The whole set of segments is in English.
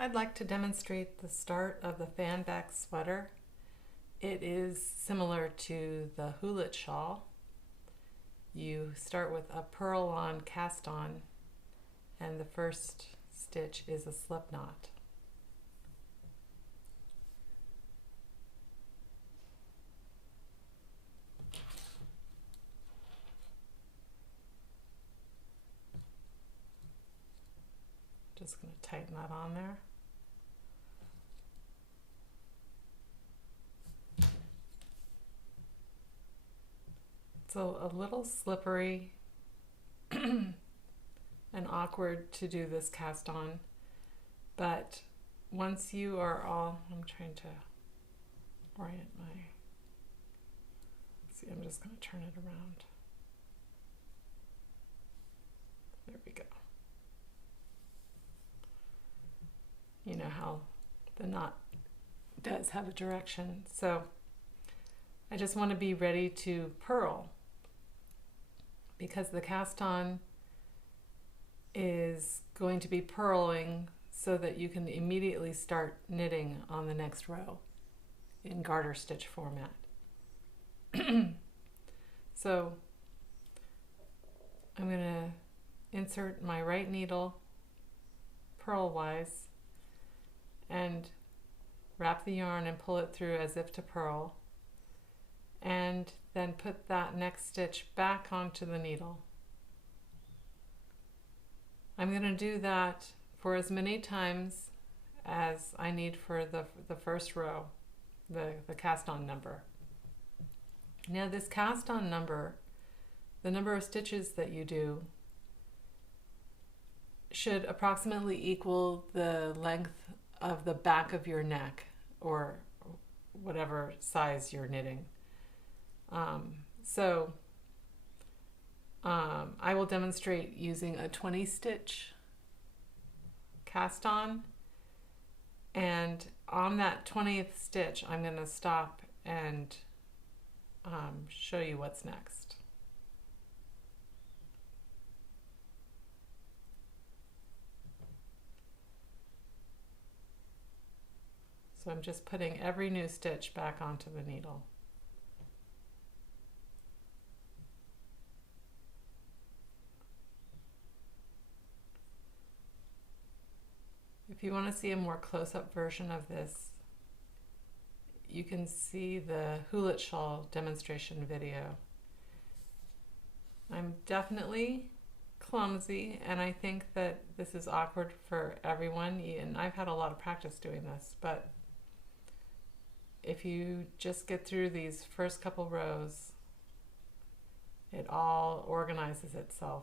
I'd like to demonstrate the start of the Fanback sweater. It is similar to the hoolet shawl. You start with a purl-on cast on, and the first stitch is a slip knot. Just going to tighten that on there. It's a little slippery and awkward to do this cast on, but once you are all, I'm trying to orient see, I'm just going to turn it around. There we go. You know how the knot does have a direction, so I just want to be ready to purl, because the cast on is going to be purling so that you can immediately start knitting on the next row in garter stitch format. So I'm going to insert my right needle purlwise and wrap the yarn and pull it through as if to purl, and then put that next stitch back onto the needle. I'm going to do that for as many times as I need for the first row, the cast on number. Now this cast on number, the number of stitches that you do, should approximately equal the length of the back of your neck, or whatever size you're knitting. I will demonstrate using a 20 stitch cast on, and on that 20th stitch I'm going to stop and show you what's next. So I'm just putting every new stitch back onto the needle. If you want to see a more close-up version of this, you can see the hoolet shawl demonstration video. I'm definitely clumsy, and I think that this is awkward for everyone, and I've had a lot of practice doing this, but if you just get through these first couple rows, it all organizes itself.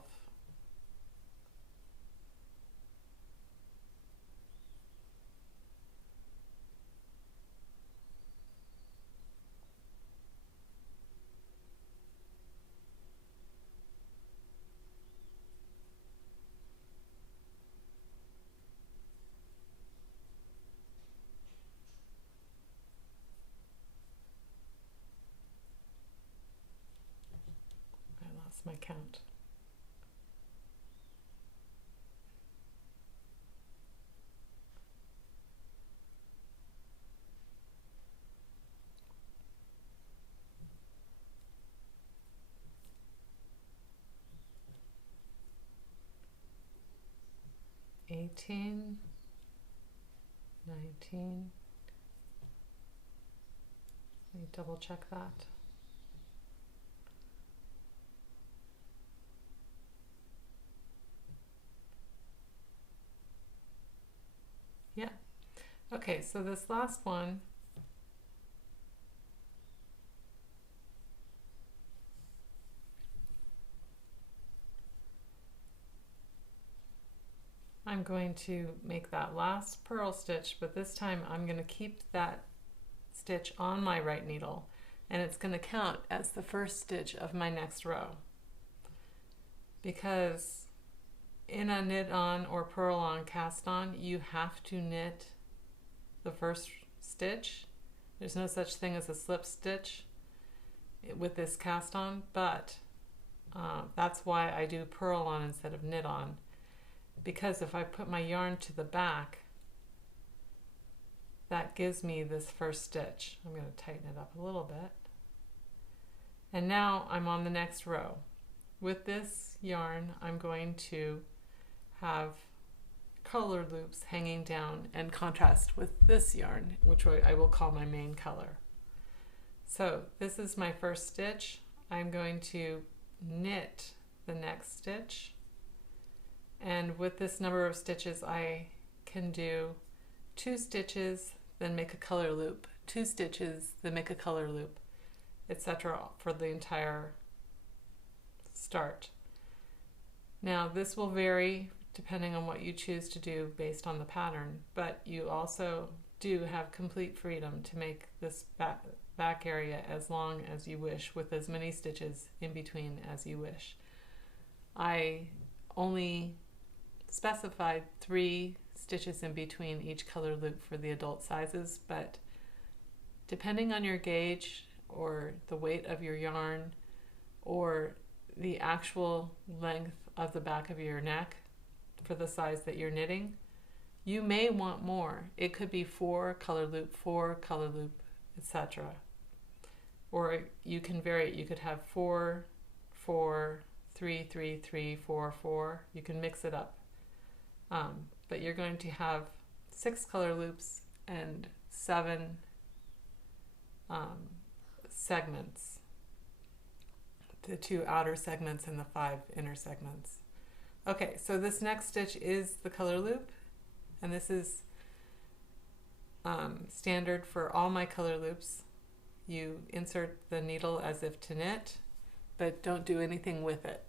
My count. $18, $19. Let me double check that. Yeah. Okay, so this last one, I'm going to make that last purl stitch, but this time I'm going to keep that stitch on my right needle, and it's going to count as the first stitch of my next row, because in a knit on or purl on cast on, you have to knit the first stitch. There's no such thing as a slip stitch with this cast on, but that's why I do purl on instead of knit on, because if I put my yarn to the back, that gives me this first stitch. I'm going to tighten it up a little bit. And now I'm on the next row. With this yarn, I'm going to have color loops hanging down and contrast with this yarn, which I will call my main color. So this is my first stitch. I'm going to knit the next stitch, and with this number of stitches I can do 2 stitches, then make a color loop, 2 stitches, then make a color loop, etc. for the entire start. Now this will vary depending on what you choose to do based on the pattern, but you also do have complete freedom to make this back area as long as you wish, with as many stitches in between as you wish. I only specified 3 stitches in between each color loop for the adult sizes, but depending on your gauge or the weight of your yarn or the actual length of the back of your neck for the size that you're knitting, you may want more. It could be 4 color loop, 4 color loop, etc. Or you can vary it. You could have 4, 4, 3, 3, 3, 4, 4. You can mix it up. But you're going to have 6 color loops and 7 segments. The 2 outer segments and the 5 inner segments. Okay, so this next stitch is the color loop, and this is standard for all my color loops. You insert the needle as if to knit, but don't do anything with it.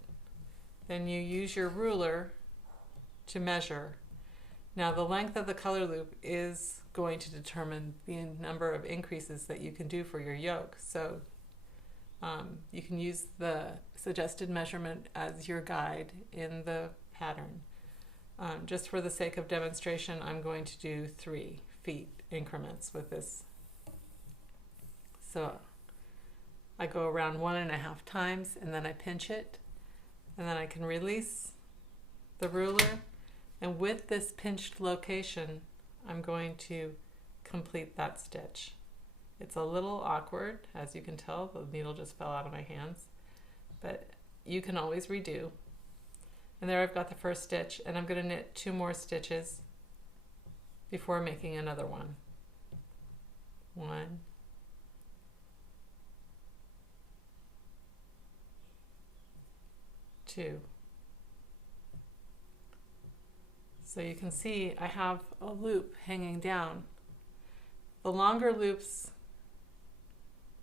Then you use your ruler to measure. Now the length of the color loop is going to determine the number of increases that you can do for your yoke. So you can use the suggested measurement as your guide in the pattern. Just for the sake of demonstration, I'm going to do 3 feet increments with this. So I go around 1.5 times and then I pinch it, and then I can release the ruler, and with this pinched location I'm going to complete that stitch. It's a little awkward, as you can tell, the needle just fell out of my hands, but you can always redo. And there I've got the first stitch, and I'm going to knit 2 more stitches before making another one. 1, 2. So you can see I have a loop hanging down. The longer loops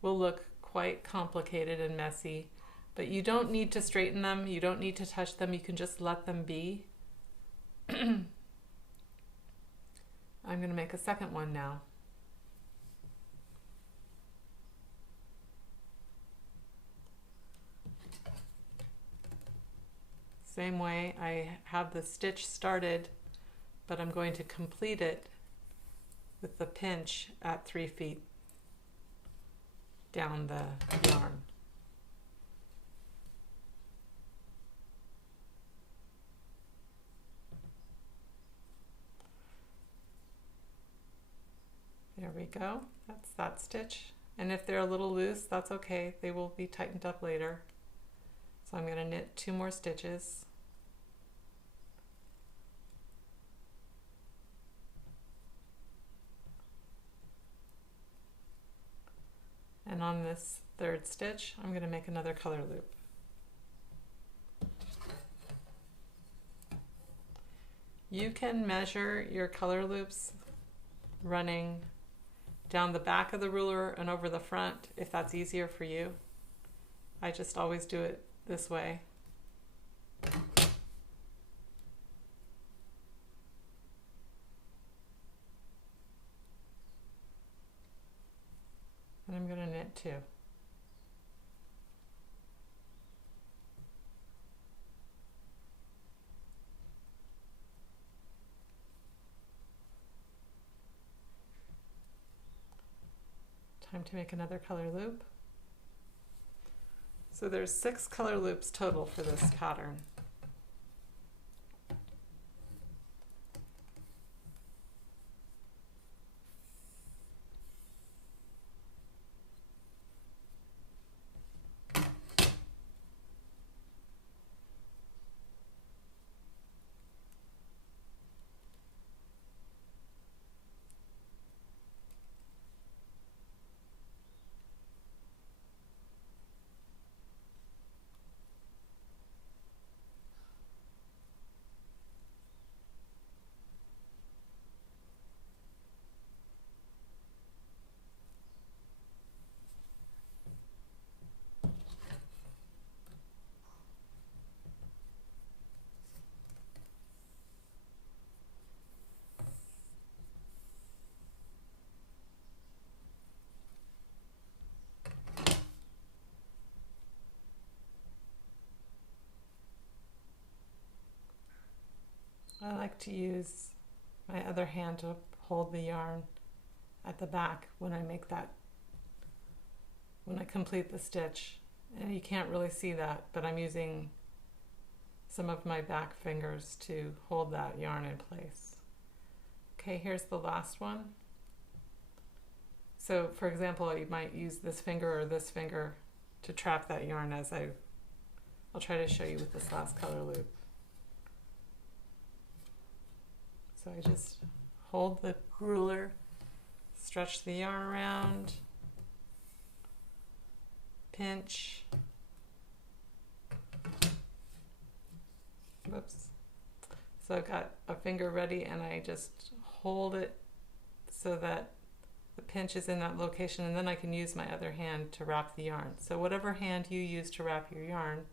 will look quite complicated and messy, but you don't need to straighten them, you don't need to touch them, you can just let them be. I'm going to make a second one now. Same way, I have the stitch started, but I'm going to complete it with the pinch at 3 feet down the yarn. There we go, that's that stitch. And if they're a little loose, that's okay, they will be tightened up later. So I'm going to knit 2 more stitches. And on this third stitch, I'm going to make another color loop. You can measure your color loops running down the back of the ruler and over the front if that's easier for you. I just always do it this way. And I'm going to knit 2. Time to make another color loop. So there's 6 color loops total for this pattern. I like to use my other hand to hold the yarn at the back when I complete the stitch. And you can't really see that, but I'm using some of my back fingers to hold that yarn in place. Okay, here's the last one. So for example, you might use this finger or this finger to trap that yarn I'll try to show you with this last color loop. So I just hold the ruler, stretch the yarn around, pinch, whoops. So I've got a finger ready and I just hold it so that the pinch is in that location, and then I can use my other hand to wrap the yarn. So whatever hand you use to wrap your yarn,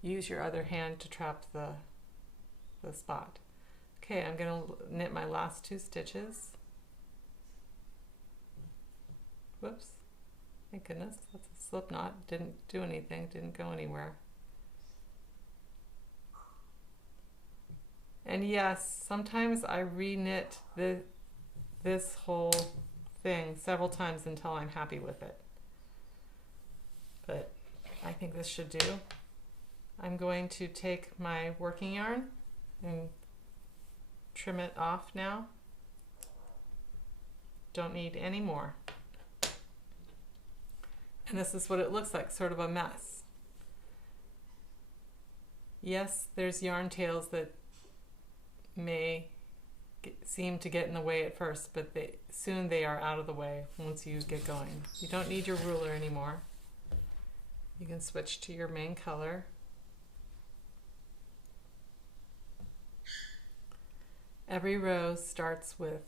use your other hand to trap the spot. Okay, I'm going to knit my last 2 stitches. Whoops, thank goodness, that's a slip knot, didn't do anything, didn't go anywhere. And yes, sometimes I re-knit this whole thing several times until I'm happy with it. But I think this should do. I'm going to take my working yarn and trim it off now. Don't need any more. And this is what it looks like, sort of a mess. Yes, there's yarn tails that may seem to get in the way at first, but soon they are out of the way once you get going. You don't need your ruler anymore. You can switch to your main color. Every row starts with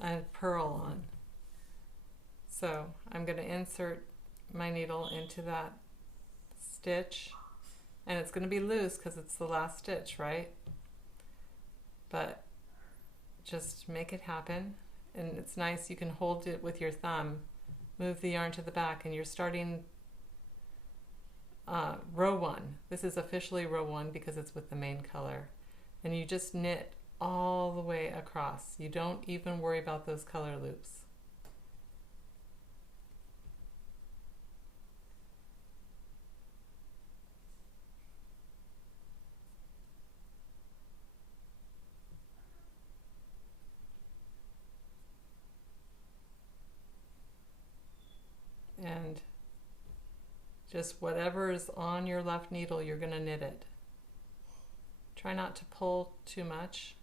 a purl on. So I'm going to insert my needle into that stitch, and it's going to be loose because it's the last stitch, right? But just make it happen. And it's nice, you can hold it with your thumb, move the yarn to the back, and you're starting row 1. This is officially row 1 because it's with the main color. And you just knit all the way across. You don't even worry about those color loops. And just whatever is on your left needle, you're going to knit it. Try not to pull too much,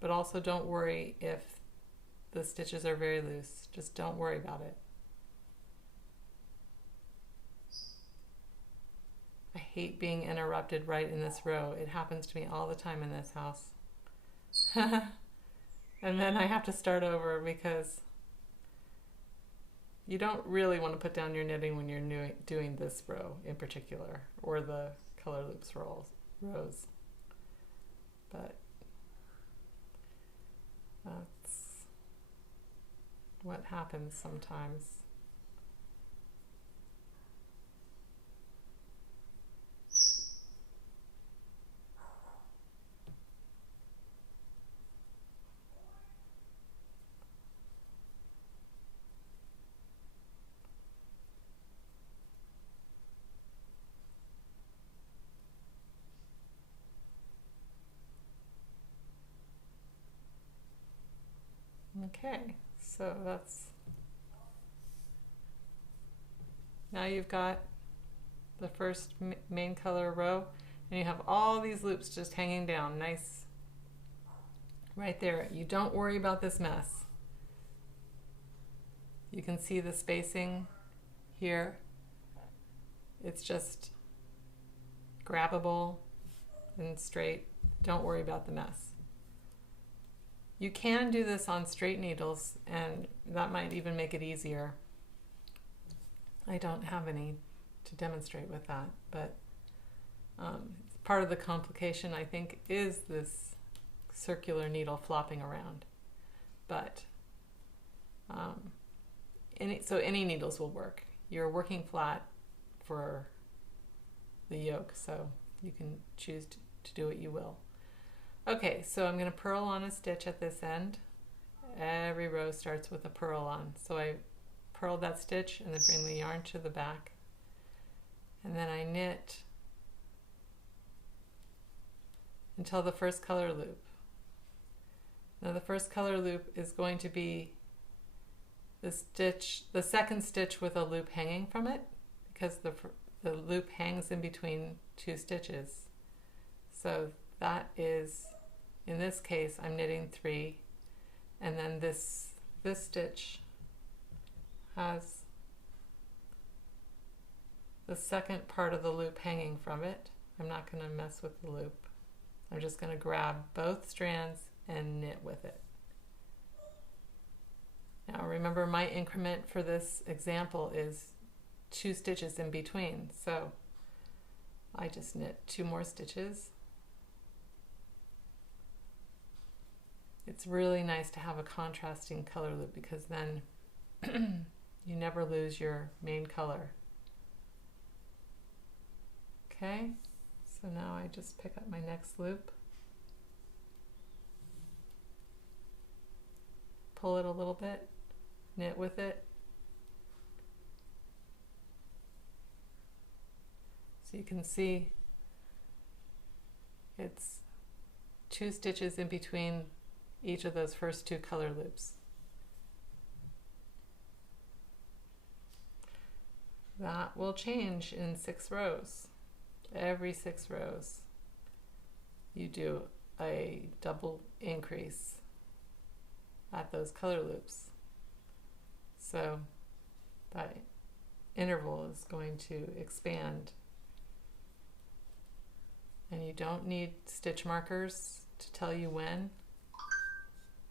but also don't worry if the stitches are very loose. Just don't worry about it. I hate being interrupted right in this row. It happens to me all the time in this house. And then I have to start over because you don't really want to put down your knitting when you're doing this row in particular, or the color loops rows. But that's what happens sometimes. Okay, so now you've got the first main color row, and you have all these loops just hanging down nice right there. You don't worry about this mess. You can see the spacing here. It's just grabbable and straight. Don't worry about the mess. You can do this on straight needles, and that might even make it easier. I don't have any to demonstrate with that, but part of the complication, I think, is this circular needle flopping around. But so any needles will work. You're working flat, for the yoke, so you can choose to do what you will. Okay, so I'm going to purl on a stitch at this end. Every row starts with a purl on. So I purl that stitch and then bring the yarn to the back. And then I knit until the first color loop. Now the first color loop is going to be the second stitch with a loop hanging from it, because the loop hangs in between two stitches. So that is, in this case, I'm knitting 3, and then this stitch has the second part of the loop hanging from it. I'm not going to mess with the loop. I'm just going to grab both strands and knit with it. Now remember, my increment for this example is 2 stitches in between, so I just knit 2 more stitches. It's really nice to have a contrasting color loop, because then you never lose your main color. Okay, so now I just pick up my next loop, pull it a little bit, knit with it. So you can see it's 2 stitches in between each of those first 2 color loops. That will change in 6 rows. Every 6 rows you do a double increase at those color loops. So that interval is going to expand. And you don't need stitch markers to tell you when.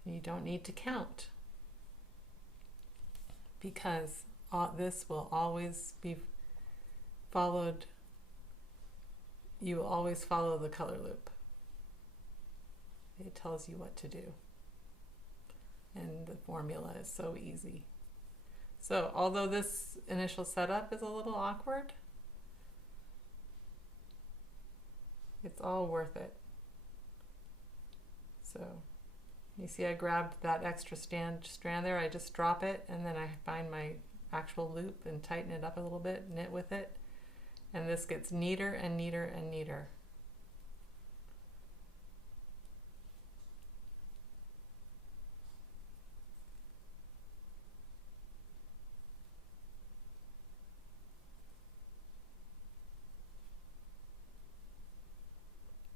You don't need to count, because this will always be followed. You will always follow the color loop. It tells you what to do. And the formula is so easy. So although this initial setup is a little awkward, it's all worth it. So you see I grabbed that extra strand there, I just drop it, and then I find my actual loop and tighten it up a little bit, knit with it, and this gets neater and neater and neater.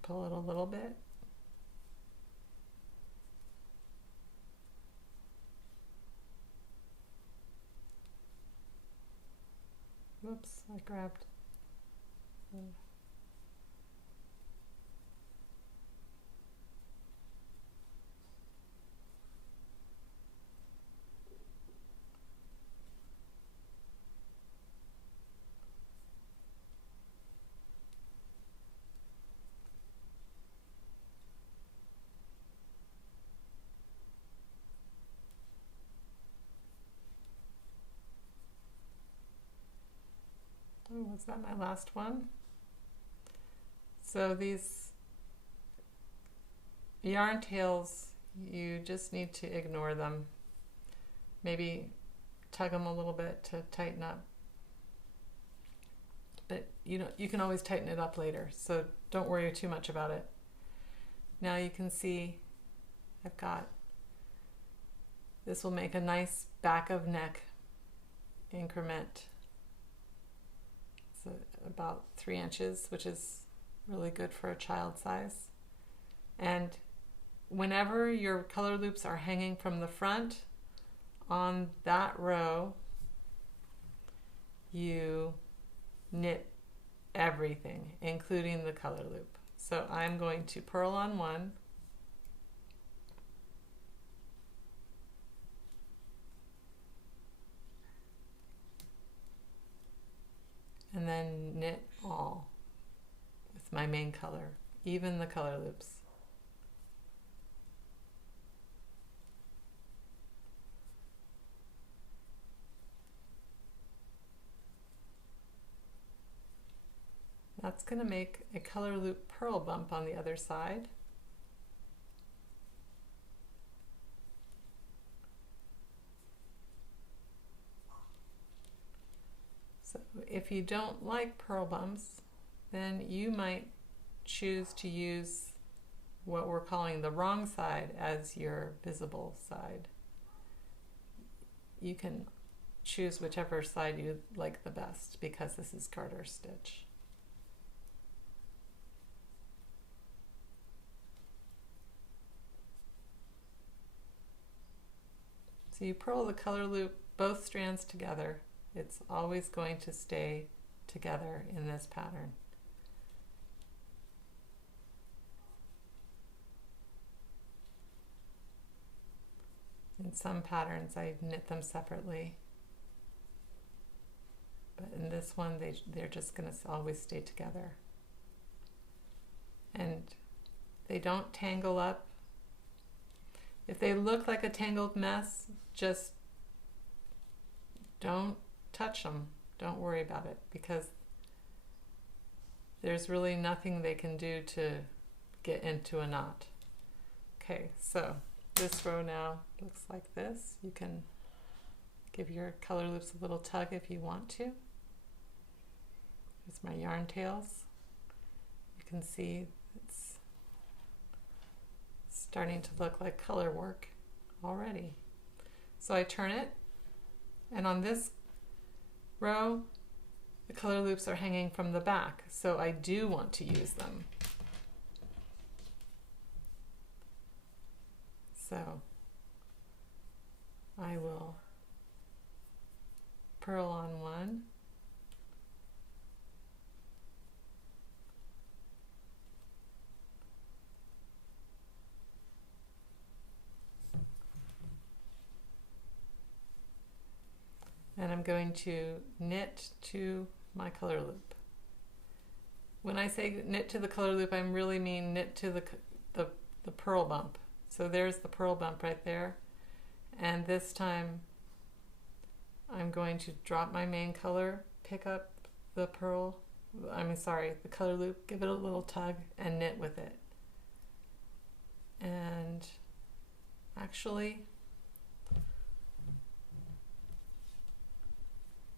Pull it a little bit. Whoops, I grabbed. Oh, was that my last one? So these yarn tails, you just need to ignore them. Maybe tug them a little bit to tighten up. But you can always tighten it up later, so don't worry too much about it. Now you can see I've got, this will make a nice back of neck increment. So about 3 inches, which is really good for a child size. And whenever your color loops are hanging from the front on that row, you knit everything, including the color loop. So I'm going to purl on one, and then knit all with my main color, even the color loops. that's going to make a color loop purl bump on the other side. So if you don't like purl bumps, then you might choose to use what we're calling the wrong side as your visible side. You can choose whichever side you like the best because this is garter stitch. So you purl the color loop both strands together. It's always going to stay together in this pattern. In some patterns I knit them separately, but in this one they're just going to always stay together. And they don't tangle up. If they look like a tangled mess, just don't touch them. Don't worry about it, because there's really nothing they can do to get into a knot. Okay, so this row now looks like this. You can give your color loops a little tug if you want to. Here's my yarn tails. You can see it's starting to look like color work already. So I turn it, and on this row the color loops are hanging from the back, so I do want to use them. So I will purl on one, and I'm going to knit to my color loop. When I say knit to the color loop, I really mean knit to the purl bump. So there's the purl bump right there, and this time I'm going to drop my main color, pick up the the color loop, give it a little tug, and knit with it. And actually,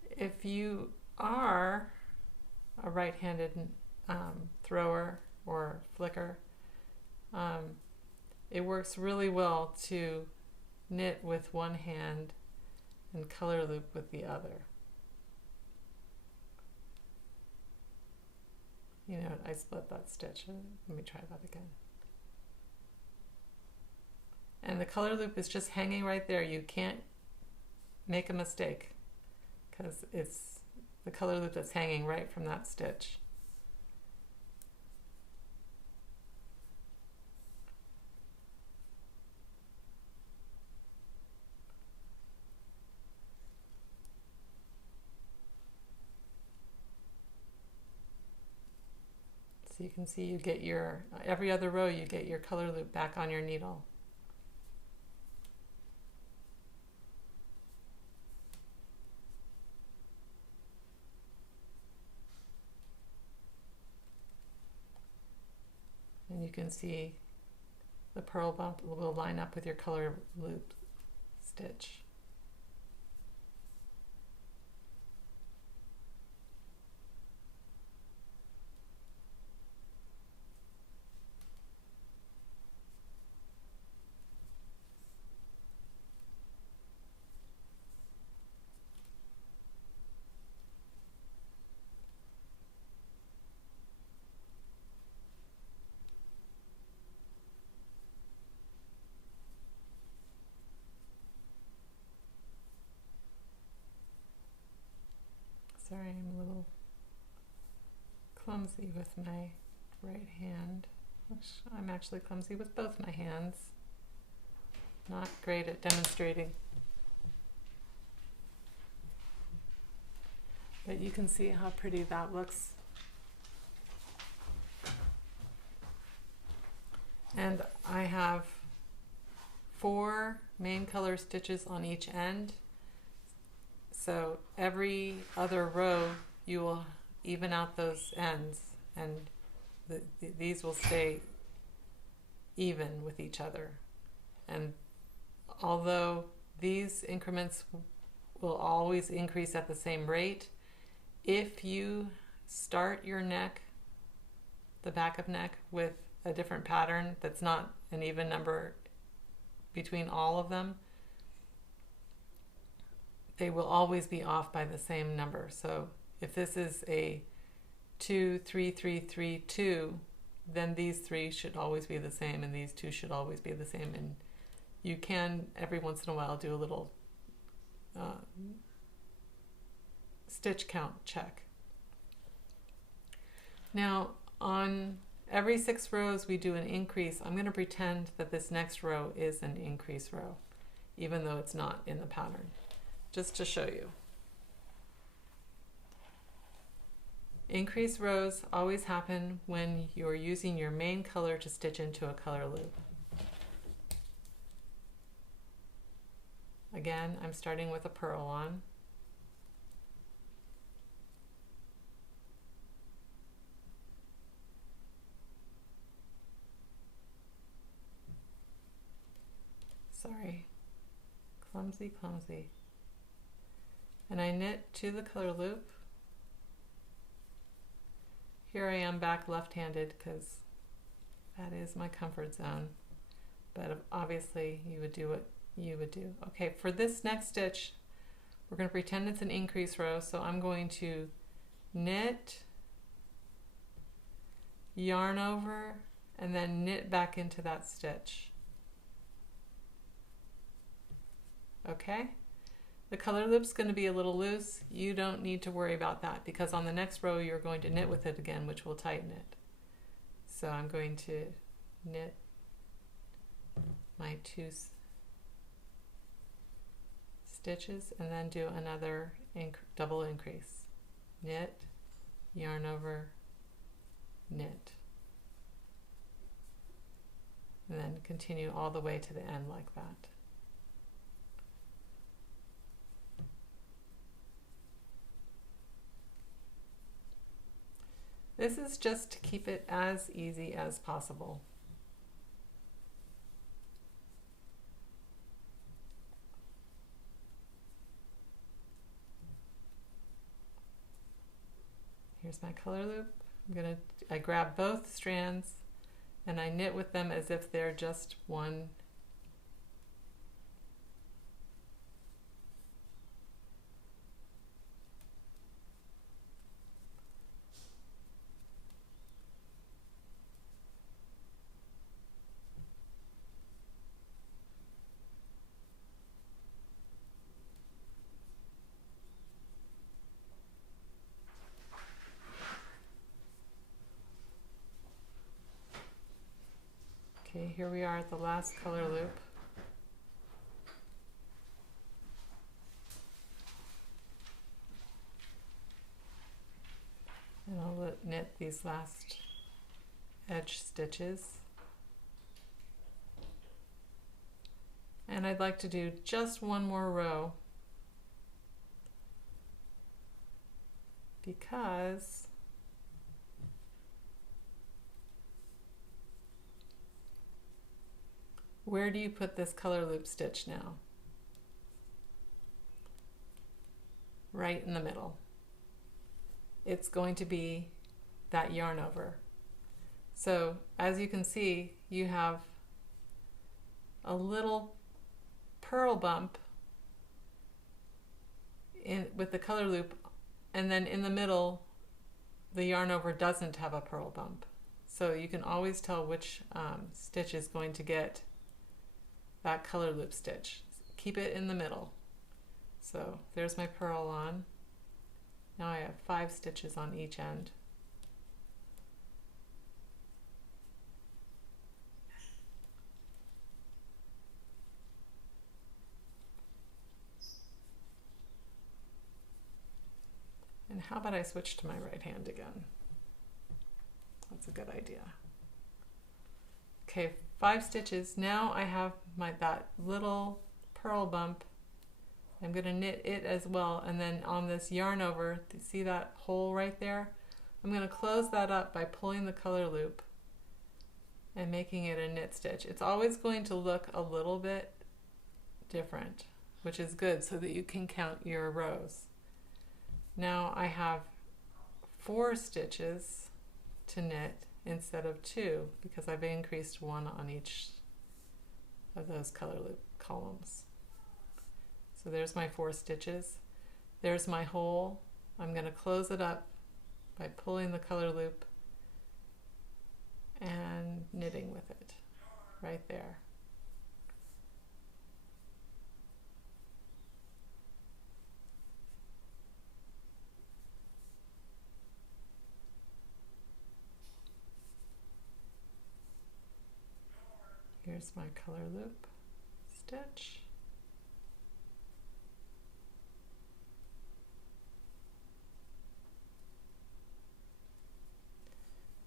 if you are a right-handed thrower or flicker, it works really well to knit with one hand and color loop with the other. You know, I split that stitch. Let me try that again. And the color loop is just hanging right there. You can't make a mistake because it's the color loop that's hanging right from that stitch. So you can see you get your, every other row you get your color loop back on your needle. And you can see the purl bump will line up with your color loop stitch. Sorry, I'm a little clumsy with my right hand, which I'm actually clumsy with both my hands. Not great at demonstrating. But you can see how pretty that looks. And I have 4 main color stitches on each end. So every other row you will even out those ends and these will stay even with each other. And although these increments will always increase at the same rate, if you start your neck, the back of neck, with a different pattern that's not an even number between all of them, they will always be off by the same number. So if this is a 2, 3, 3, 3, 2, then these 3 should always be the same, and these 2 should always be the same. And you can, every once in a while, do a little stitch count check. Now, on every 6 rows, we do an increase. I'm going to pretend that this next row is an increase row, even though it's not in the pattern, just to show you. Increase rows always happen when you're using your main color to stitch into a color loop. Again, I'm starting with a purl on. Sorry, clumsy, clumsy. And I knit to the color loop. Here I am back left-handed because that is my comfort zone, but obviously you would do what you would do. Okay, for this next stitch, we're going to pretend it's an increase row, so I'm going to knit, yarn over, and then knit back into that stitch. Okay? The color loop's going to be a little loose. You don't need to worry about that because on the next row you're going to knit with it again, which will tighten it. So I'm going to knit my 2 stitches and then do another double increase. Knit, yarn over, knit. And then continue all the way to the end like that. This is just to keep it as easy as possible. Here's my color loop. I grab both strands and I knit with them as if they're just one. Okay, here we are at the last color loop. And I'll knit these last edge stitches. And I'd like to do just one more row because where do you put this color loop stitch now? Right in the middle. It's going to be that yarn over. So as you can see, you have a little purl bump with the color loop, and then in the middle the yarn over doesn't have a purl bump. So you can always tell which stitch is going to get that color loop stitch. Keep it in the middle. So there's my purl on. Now I have 5 stitches on each end. And how about I switch to my right hand again? That's a good idea. Okay, 5 stitches. Now I have that little purl bump. I'm going to knit it as well, and then on this yarn over, see that hole right there? I'm going to close that up by pulling the color loop and making it a knit stitch. It's always going to look a little bit different, which is good so that you can count your rows. Now I have 4 stitches to knit instead of 2 because I've increased 1 on each of those color loop columns. So there's my 4 stitches. There's my hole. I'm going to close it up by pulling the color loop and knitting with it right there. Here's my color loop stitch.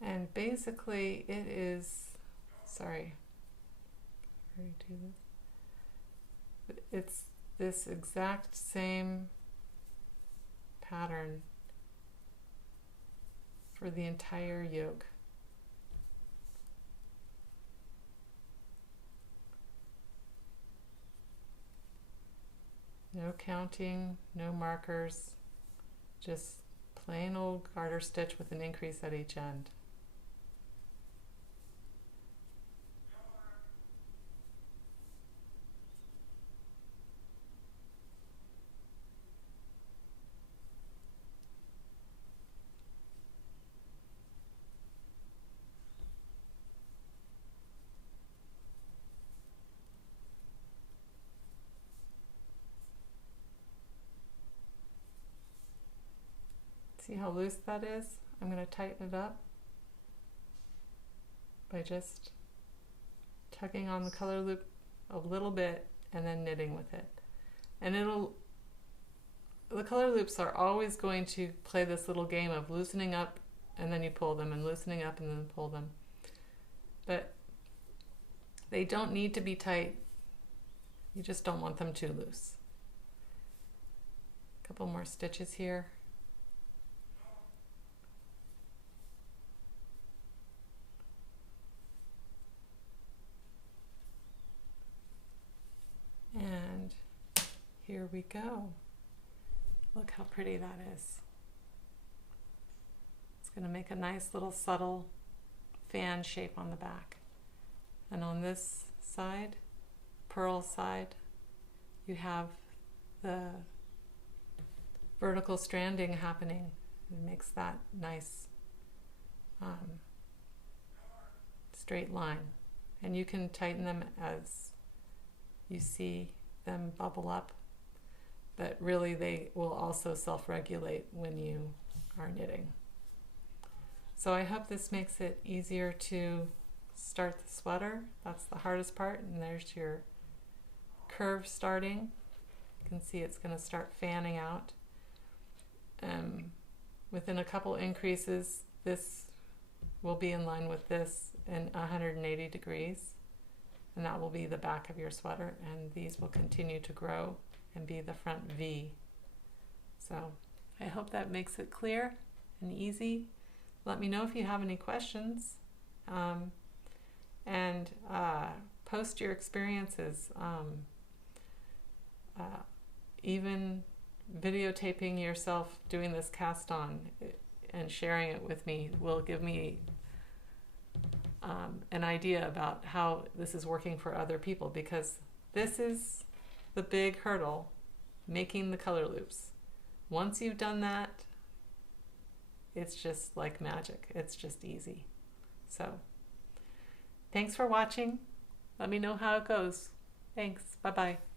And basically it is, sorry, do this. It's this exact same pattern for the entire yoke. No counting, no markers, just plain old garter stitch with an increase at each end. See how loose that is? I'm going to tighten it up by just tugging on the color loop a little bit and then knitting with it. And the color loops are always going to play this little game of loosening up and then you pull them and loosening up and then pull them. But they don't need to be tight. You just don't want them too loose. A couple more stitches here. And here we go. Look how pretty that is. It's going to make a nice little subtle fan shape on the back. And on this side, purl side, you have the vertical stranding happening. It makes that nice straight line. And you can tighten them as you see them bubble up, but really they will also self-regulate when you are knitting. So I hope this makes it easier to start the sweater. That's the hardest part, and there's your curve starting. You can see it's going to start fanning out. Within a couple increases, this will be in line with this in 180 degrees. And that will be the back of your sweater, and these will continue to grow and be the front V. So I hope that makes it clear and easy. Let me know if you have any questions, and post your experiences. Even videotaping yourself doing this cast on and sharing it with me will give me an idea about how this is working for other people, because this is the big hurdle, making the color loops. Once you've done that, it's just like magic. It's just easy. So thanks for watching. Let me know how it goes. Thanks. Bye-bye.